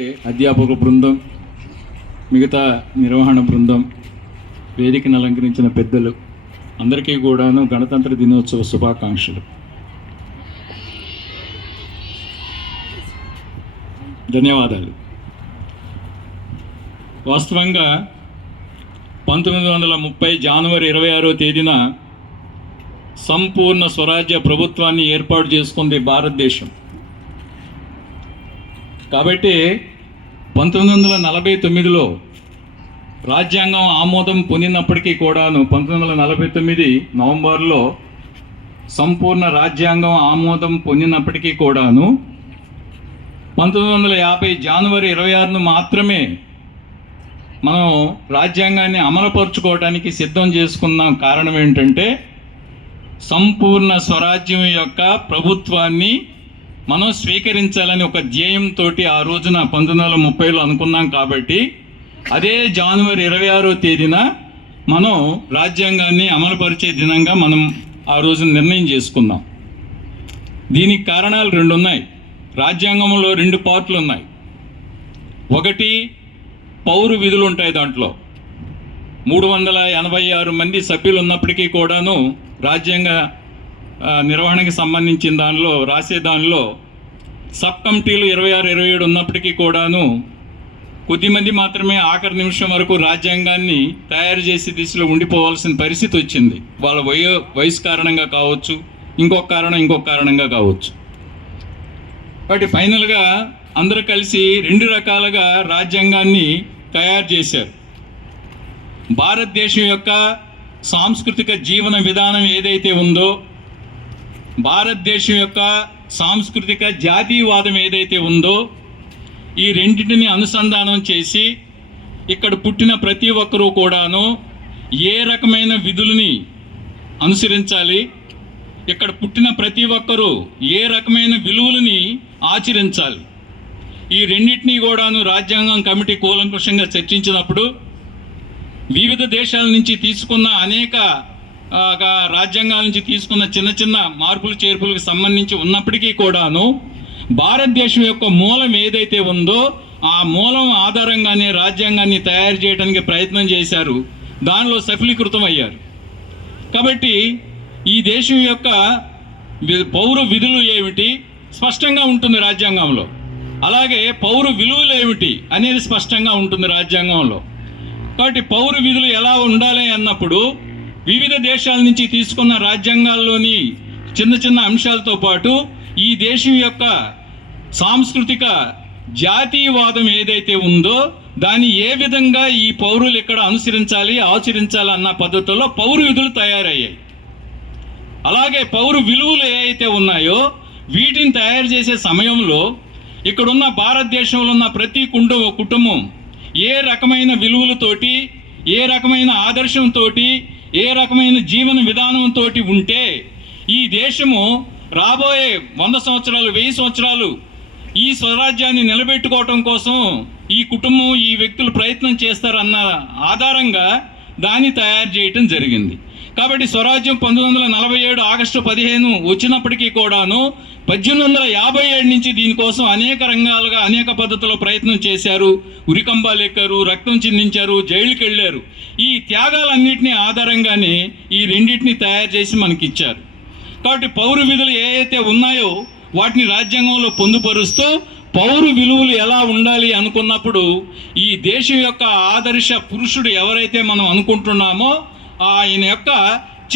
అధ్యాపక బృందం మిగతా నిర్వహణ బృందం వేదికను అలంకరించిన పెద్దలు అందరికీ కూడాను గణతంత్ర దినోత్సవ శుభాకాంక్షలు. ధన్యవాదాలు. వాస్తవంగా పంతొమ్మిది వందల ముప్పై జనవరి ఇరవై ఆరో తేదీన సంపూర్ణ స్వరాజ్య ప్రభుత్వాన్ని ఏర్పాటు చేసుకుంది భారతదేశం. కాబట్టి పంతొమ్మిది వందల నలభై తొమ్మిదిలో రాజ్యాంగం ఆమోదం పొందినప్పటికీ కూడాను పంతొమ్మిది వందల నలభై తొమ్మిది నవంబర్లో సంపూర్ణ రాజ్యాంగం ఆమోదం పొందినప్పటికీ కూడాను పంతొమ్మిది వందల యాభై జనవరి ఇరవై ఆరును మాత్రమే మనం రాజ్యాంగాన్ని అమలుపరుచుకోవడానికి సిద్ధం చేసుకున్నాం కారణం ఏంటంటే సంపూర్ణ స్వరాజ్యం యొక్క ప్రభుత్వాన్ని మనం స్వీకరించాలని ఒక ధ్యేయంతో ఆ రోజున పంతొమ్మిది వందల ముప్పైలో అనుకున్నాం కాబట్టి అదే జనవరి ఇరవై ఆరో తేదీన మనం రాజ్యాంగాన్ని అమలుపరిచే దినంగా మనం ఆ రోజున నిర్ణయం చేసుకున్నాం. దీనికి కారణాలు రెండు ఉన్నాయి రాజ్యాంగంలో రెండు పార్ట్లు ఉన్నాయి ఒకటి పౌరు విధులు ఉంటాయి దాంట్లో. మూడు వందల ఎనభై ఆరు మంది సభ్యులు ఉన్నప్పటికీ కూడాను రాజ్యాంగ నిర్వహణకి సంబంధించిన దానిలో రాసే దానిలో సబ్ కమిటీలు ఇరవై ఆరు ఇరవై ఏడు ఉన్నప్పటికీ కూడాను కొద్దిమంది మాత్రమే ఆఖరి నిమిషం వరకు రాజ్యాంగాన్ని తయారు చేసే దిశలో ఉండిపోవాల్సిన పరిస్థితి వచ్చింది. వాళ్ళ వయో వయసు కారణంగా కావచ్చు ఇంకొక కారణం ఇంకొక కారణంగా కావచ్చు. కాబట్టి ఫైనల్గా అందరూ కలిసి రెండు రకాలుగా రాజ్యాంగాన్ని తయారు చేశారు. భారతదేశం యొక్క సాంస్కృతిక జీవన విధానం ఏదైతే ఉందో భారతదేశం యొక్క సాంస్కృతిక జాతీయవాదం ఏదైతే ఉందో ఈ రెండింటిని అనుసంధానం చేసి ఇక్కడ పుట్టిన ప్రతి ఒక్కరూ కూడాను ఏ రకమైన విధులని అనుసరించాలి? ఇక్కడ పుట్టిన ప్రతి ఒక్కరూ ఏ రకమైన విలువలని ఆచరించాలి? ఈ రెండింటినీ కూడాను రాజ్యాంగం కమిటీ కూలంకుషంగా చర్చించినప్పుడు వివిధ దేశాల నుంచి తీసుకున్న అనేక రాజ్యాంగాల నుంచి తీసుకున్న చిన్న చిన్న మార్పులు చేర్పులకు సంబంధించి ఉన్నప్పటికీ కూడాను భారతదేశం యొక్క మూలం ఏదైతే ఉందో ఆ మూలం ఆధారంగానే రాజ్యాంగాన్ని తయారు చేయడానికి ప్రయత్నం చేశారు. దానిలో సఫలీకృతం అయ్యారు కాబట్టి ఈ దేశం యొక్క పౌర విధులు ఏమిటి? స్పష్టంగా ఉంటుంది రాజ్యాంగంలో. అలాగే పౌర విలువలు ఏమిటి అనేది స్పష్టంగా ఉంటుంది రాజ్యాంగంలో. కాబట్టి పౌర విధులు ఎలా ఉండాలి అన్నప్పుడు వివిధ దేశాల నుంచి తీసుకున్న రాజ్యాంగాల్లోని చిన్న చిన్న అంశాలతో పాటు ఈ దేశం యొక్క సాంస్కృతిక జాతీయవాదం ఏదైతే ఉందో దాన్ని ఏ విధంగా ఈ పౌరులు ఇక్కడ అనుసరించాలి ఆచరించాలి అన్న పద్ధతుల్లో పౌరు విధులు తయారయ్యాయి. అలాగే పౌరు విలువలు ఏవైతే ఉన్నాయో వీటిని తయారు చేసే సమయంలో ఇక్కడున్న భారతదేశంలో ఉన్న ప్రతి కుటుంబ కుటుంబం ఏ రకమైన విలువలతోటి ఏ రకమైన ఆదర్శంతో ఏ రకమైన జీవన విధానంతో ఉంటే ఈ దేశము రాబోయే వంద సంవత్సరాలు వెయ్యి సంవత్సరాలు ఈ స్వరాజ్యాన్ని నిలబెట్టుకోవటం కోసం ఈ కుటుంబం ఈ వ్యక్తులు ప్రయత్నం చేస్తారన్న ఆధారంగా దాన్ని తయారు చేయటం జరిగింది. కాబట్టి స్వరాజ్యం పంతొమ్మిది వందల నలభై ఏడు ఆగస్టు పదిహేను వచ్చినప్పటికీ కూడాను పద్దెనిమిది వందల యాభై ఏడు నుంచి దీనికోసం అనేక రంగాలుగా అనేక పద్ధతుల్లో ప్రయత్నం చేశారు. ఉరికంబాలు ఎక్కారు రక్తం చిందించారు జైలుకి వెళ్ళారు ఈ త్యాగాలన్నింటినీ ఆధారంగానే ఈ రెండింటిని తయారు చేసి మనకి ఇచ్చారు కాబట్టి పౌర విధులు ఏ అయితే ఉన్నాయో వాటిని రాజ్యాంగంలో పొందుపరుస్తూ పౌరు విలువలు ఎలా ఉండాలి అనుకున్నప్పుడు ఈ దేశం యొక్క ఆదర్శ పురుషుడు ఎవరైతే మనం అనుకుంటున్నామో ఆయన యొక్క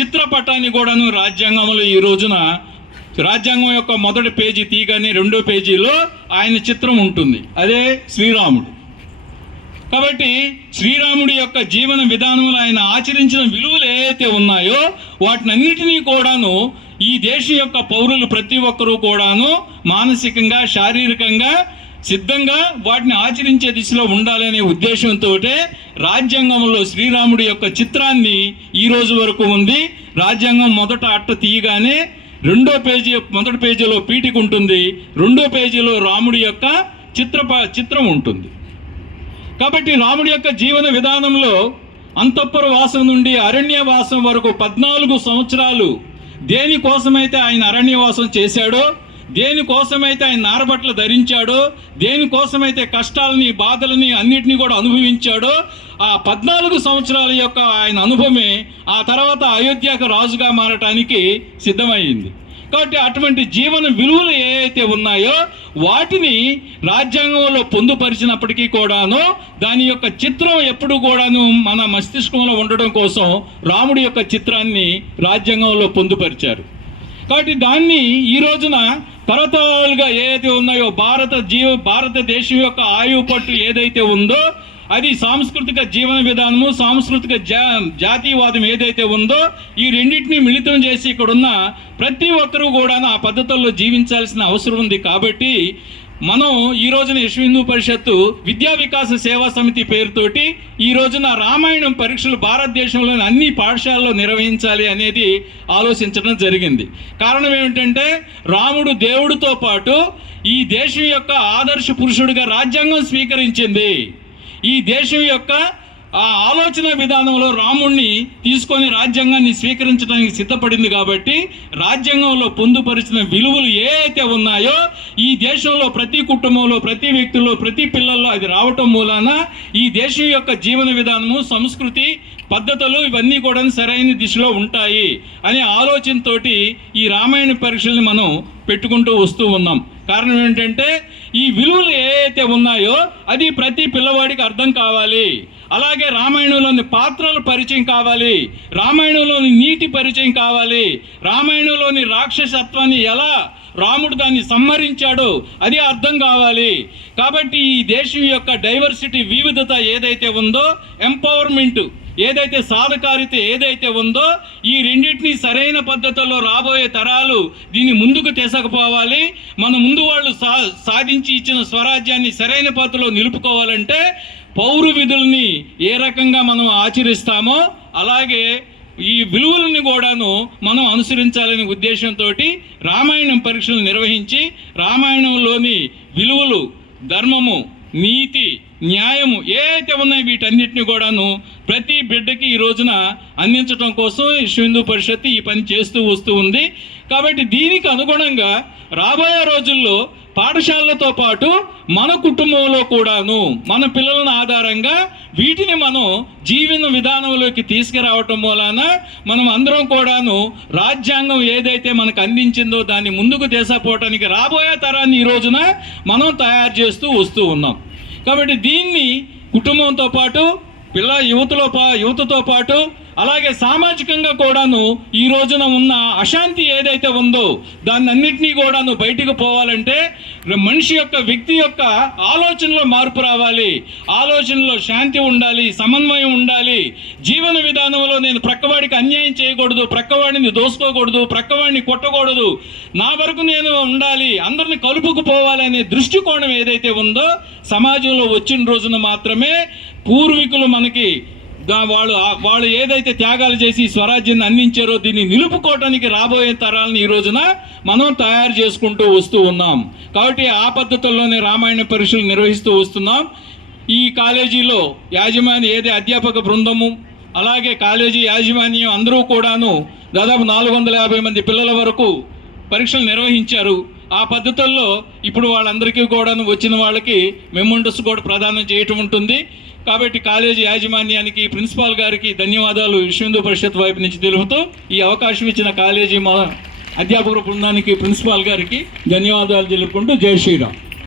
చిత్రపటాన్ని కూడాను రాజ్యాంగంలో ఈ రోజున రాజ్యాంగం యొక్క మొదటి పేజీ తీయగానే రెండో పేజీలో ఆయన చిత్రం ఉంటుంది. అదే శ్రీరాముడు. కాబట్టి శ్రీరాముడి యొక్క జీవన విధానంలో ఆయన ఆచరించిన విలువలు ఏవైతే ఉన్నాయో వాటినన్నిటినీ కూడాను ఈ దేశం యొక్క పౌరులు ప్రతి ఒక్కరూ కూడాను మానసికంగా శారీరకంగా సిద్ధంగా వాటిని ఆచరించే దిశలో ఉండాలనే ఉద్దేశంతో రాజ్యాంగంలో శ్రీరాముడి యొక్క చిత్రాన్ని ఈ రోజు వరకు ఉంది. రాజ్యాంగం మొదట అట్ట తీయగానే రెండో పేజీ మొదటి పేజీలో పీఠిక ఉంటుంది. రెండో పేజీలో రాముడి యొక్క చిత్రప చిత్రం ఉంటుంది. కాబట్టి రాముడి యొక్క జీవన విధానంలో అంతఃపుర వాసం నుండి అరణ్యవాసం వరకు పద్నాలుగు సంవత్సరాలు దేనికోసమైతే ఆయన అరణ్యవాసం చేశాడో దేనికోసమైతే ఆయన నారబట్టలు ధరించాడో దేనికోసమైతే కష్టాలని బాధలని అన్నిటినీ కూడా అనుభవించాడో ఆ పద్నాలుగు సంవత్సరాల యొక్క ఆయన అనుభవమే ఆ తర్వాత అయోధ్యకు రాజుగా మారటానికి సిద్ధమైంది. కాబట్టి అటువంటి జీవన విలువలు ఏవైతే ఉన్నాయో వాటిని రాజ్యాంగంలో పొందుపరిచినప్పటికీ కూడాను దాని యొక్క చిత్రం ఎప్పుడు కూడాను మన మస్తిష్కంలో ఉండడం కోసం రాముడి యొక్క చిత్రాన్ని రాజ్యాంగంలో పొందుపరిచారు. కాబట్టి దాన్ని ఈ రోజున తరతరాలుగా ఏదైతే ఉన్నాయో భారత జీవ భారతదేశం యొక్క ఆయువు పట్టు ఏదైతే ఉందో అది సాంస్కృతిక జీవన విధానము సాంస్కృతిక జా జాతీయవాదం ఏదైతే ఉందో ఈ రెండింటిని మిళితం చేసి ఇక్కడ ఉన్న ప్రతి ఒక్కరూ కూడా ఆ పద్ధతుల్లో జీవించాల్సిన అవసరం ఉంది కాబట్టి మనం ఈ రోజున విశ్వ హిందూ పరిషత్తు విద్యా వికాస సేవా సమితి పేరుతోటి ఈ రోజున రామాయణం పరీక్షలు భారతదేశంలోని అన్ని పాఠశాలలో నిర్వహించాలి అనేది ఆలోచించడం జరిగింది. కారణం ఏమిటంటే రాముడు దేవుడితో పాటు ఈ దేశం యొక్క ఆదర్శ పురుషుడిగా రాజ్యాంగం స్వీకరించింది. ఈ దేశం యొక్క ఆ ఆలోచన విధానంలో రాముణ్ణి తీసుకొని రాజ్యాంగాన్ని స్వీకరించడానికి సిద్ధపడింది కాబట్టి రాజ్యాంగంలో పొందుపరిచిన విలువలు ఏ అయితే ఉన్నాయో ఈ దేశంలో ప్రతి కుటుంబంలో ప్రతి వ్యక్తిలో ప్రతి పిల్లల్లో అది రావటం మూలాన ఈ దేశం యొక్క జీవన విధానము సంస్కృతి పద్ధతులు ఇవన్నీ కూడా సరైన దిశలో ఉంటాయి అనే ఆలోచనతోటి ఈ రామాయణ పరీక్షల్ని మనం పెట్టుకుంటూ వస్తూ ఉన్నాం. కారణం ఏంటంటే ఈ విలువలు ఏవైతే ఉన్నాయో అది ప్రతి పిల్లవాడికి అర్థం కావాలి. అలాగే రామాయణంలోని పాత్రల పరిచయం కావాలి. రామాయణంలోని నీతి పరిచయం కావాలి. రామాయణంలోని రాక్షసత్వాన్ని ఎలా రాముడు దాన్ని సంహరించాడో అది అర్థం కావాలి. కాబట్టి ఈ దేశం యొక్క డైవర్సిటీ వివిధత ఏదైతే ఉందో ఎంపవర్మెంట్. ఏదైతే సాధకారిత ఏదైతే ఉందో ఈ రెండింటిని సరైన పద్ధతిలో రాబోయే తరాలు దీన్ని ముందుకు తెసకపోవాలి. మన ముందు వాళ్ళు సా సాధించి ఇచ్చిన స్వరాజ్యాన్ని సరైన పద్ధతిలో నిలుపుకోవాలంటే పౌర విధుల్ని ఏ రకంగా మనం ఆచరిస్తామో అలాగే ఈ విలువలను కూడాను మనం అనుసరించాలనే ఉద్దేశంతో రామాయణం పరీక్షలు నిర్వహించి రామాయణంలోని విలువలు ధర్మము నీతి న్యాయము ఏదైతే ఉన్నాయో వీటన్నిటిని కూడాను ప్రతి బిడ్డకి ఈ రోజున అందించడం కోసం విశ్వ హిందూ పరిషత్ ఈ పని చేస్తూ వస్తూ ఉంది. కాబట్టి దీనికి అనుగుణంగా రాబోయే రోజుల్లో పాఠశాలలతో పాటు మన కుటుంబంలో కూడాను మన పిల్లల ఆధారంగా వీటిని మనం జీవన విధానంలోకి తీసుకురావటం మూలాన మనం అందరం కూడాను రాజ్యాంగం ఏదైతే మనకు అందించిందో దాన్ని ముందుకు తీసుకుపోవటానికి రాబోయే తరాన్ని ఈ రోజున మనం తయారు చేస్తూ వస్తూ ఉన్నాం. కాబట్టి దీన్ని కుటుంబంతో పాటు పిల్ల యువతలో పా యువతతో పాటు అలాగే సామాజికంగా కూడాను ఈ రోజున ఉన్న అశాంతి ఏదైతే ఉందో దాన్ని అన్నింటినీ కూడాను బయటికి పోవాలంటే మనిషి యొక్క వ్యక్తి యొక్క ఆలోచనలో మార్పు రావాలి. ఆలోచనలో శాంతి ఉండాలి సమన్వయం ఉండాలి. జీవన విధానంలో నేను ప్రక్కవాడికి అన్యాయం చేయకూడదు ప్రక్కవాడిని దోసుకోకూడదు ప్రక్కవాడిని కొట్టకూడదు. నా వరకు నేను ఉండాలి అందరిని కలుపుకుపోవాలి అనే దృష్టికోణం ఏదైతే ఉందో సమాజంలో వచ్చిన రోజున మాత్రమే పూర్వీకులు మనకి వాళ్ళు వాళ్ళు ఏదైతే త్యాగాలు చేసి స్వరాజ్యాన్ని అందించారో దీన్ని నిలుపుకోవటానికి రాబోయే తరాలను ఈ రోజున మనం తయారు చేసుకుంటూ వస్తూ ఉన్నాం. కాబట్టి ఆ పద్ధతుల్లోనే రామాయణ పరీక్షలు నిర్వహిస్తూ వస్తున్నాం. ఈ కాలేజీలో యాజమాన్య ఏదే అధ్యాపక బృందము అలాగే కాలేజీ యాజమాన్యం అందరూ కూడాను దాదాపు నాలుగు వందల యాభై మంది పిల్లల వరకు పరీక్షలు నిర్వహించారు. ఆ పద్ధతుల్లో ఇప్పుడు వాళ్ళందరికీ కూడాను వచ్చిన వాళ్ళకి మెమోండస్ కూడా ప్రదానం చేయటం ఉంటుంది. కాబట్టి కాలేజీ యాజమాన్యానికి ప్రిన్సిపాల్ గారికి ధన్యవాదాలు విశ్వ పరిషత్ వైపు నుంచి తెలుపుతూ ఈ అవకాశం ఇచ్చిన కాలేజీ మా అధ్యాపక బృందానికి ప్రిన్సిపాల్ గారికి ధన్యవాదాలు తెలుపుకుంటూ జై శ్రీరామ్.